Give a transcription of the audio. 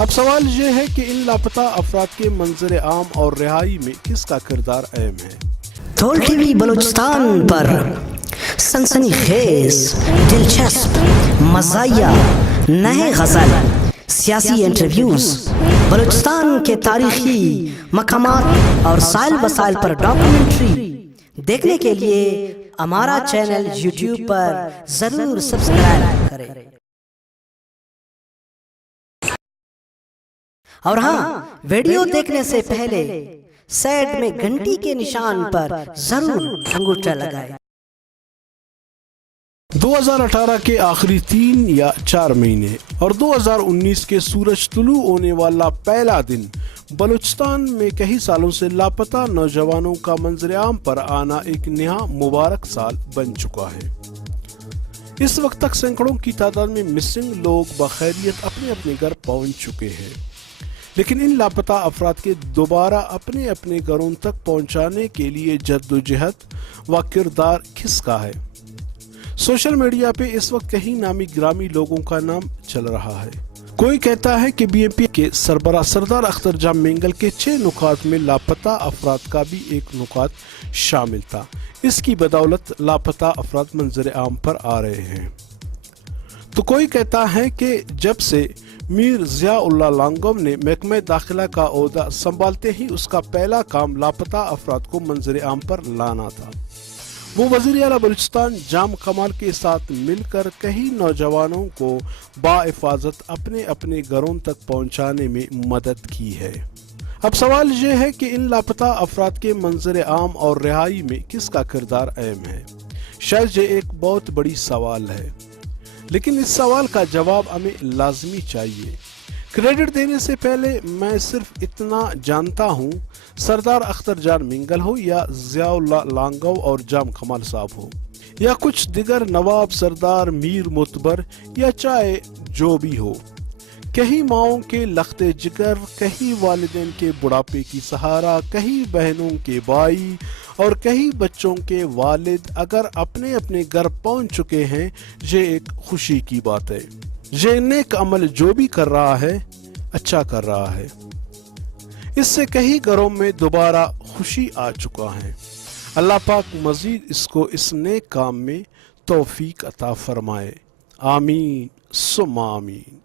اب سوال یہ ہے کہ ان لاپتہ افراد کے منظر عام اور رہائی میں کس کا کردار اہم ہے؟ تھول ٹی وی بلوچستان پر سنسنی خیز، دلچسپ، مزاحیہ، نئے غزل، سیاسی انٹرویوز، بلوچستان کے تاریخی مقامات اور سائل وسائل پر ڈاکومنٹری دیکھنے کے لیے ہمارا چینل یوٹیوب پر ضرور سبسکرائب کریں۔ اور ہاں، ویڈیو دیکھنے سے پہلے سائڈ میں گھنٹی کے نشان پر ضرور انگوٹھا لگائیں۔ 2018 کے آخری 3 یا 4 مہینے اور 2019 کے سورج طلوع ہونے والا پہلا دن بلوچستان میں کئی سالوں سے لاپتہ نوجوانوں کا منظر عام پر آنا ایک نہا مبارک سال بن چکا ہے۔ اس وقت تک سینکڑوں کی تعداد میں مسنگ لوگ بخیریت اپنے اپنے گھر پہنچ چکے ہیں، لیکن ان لاپتہ افراد کے دوبارہ اپنے اپنے گھروں تک پہنچانے کے لیے جدوجہد و کردار کس کا ہے؟ سوشل میڈیا پہ اس وقت کئی نامی گرامی لوگوں کا نام چل رہا ہے۔ کوئی کہتا ہے کہ بی ایم پی کے سربراہ سردار اختر جان مینگل کے 6 نکات میں لاپتہ افراد کا بھی ایک نکات شامل تھا۔ اس کی بدولت لاپتہ افراد منظر عام پر آ رہے ہیں۔ تو کوئی کہتا ہے کہ جب سے میر ضیاء اللہ لانگو نے محکمہ داخلہ کا عہدہ سنبھالتے ہی اس کا پہلا کام لاپتہ افراد کو منظر عام پر لانا تھا۔ وہ وزیر اعلیٰ بلوچستان جام کمال کے ساتھ مل کر کئی نوجوانوں کو باحفاظت اپنے اپنے گھروں تک پہنچانے میں مدد کی ہے۔ اب سوال یہ ہے کہ ان لاپتہ افراد کے منظر عام اور رہائی میں کس کا کردار اہم ہے؟ شاید یہ ایک بہت بڑی سوال ہے، لیکن اس سوال کا جواب ہمیں لازمی چاہیے۔ کریڈٹ دینے سے پہلے میں صرف اتنا جانتا ہوں، سردار اختر جان مینگل ہو یا ضیاء اللہ لانگو اور جام کمال صاحب ہو یا کچھ دیگر نواب سردار میر معتبر یا چاہے جو بھی ہو، کئی ماؤں کے لخت جگر، کئی والدین کے بڑھاپے کی سہارا، کئی بہنوں کے بھائی اور کئی بچوں کے والد اگر اپنے اپنے گھر پہنچ چکے ہیں، یہ ایک خوشی کی بات ہے۔ یہ نیک عمل جو بھی کر رہا ہے اچھا کر رہا ہے۔ اس سے کئی گھروں میں دوبارہ خوشی آ چکا ہے۔ اللہ پاک مزید اس کو اس نیک کام میں توفیق عطا فرمائے۔ آمین ثم آمین۔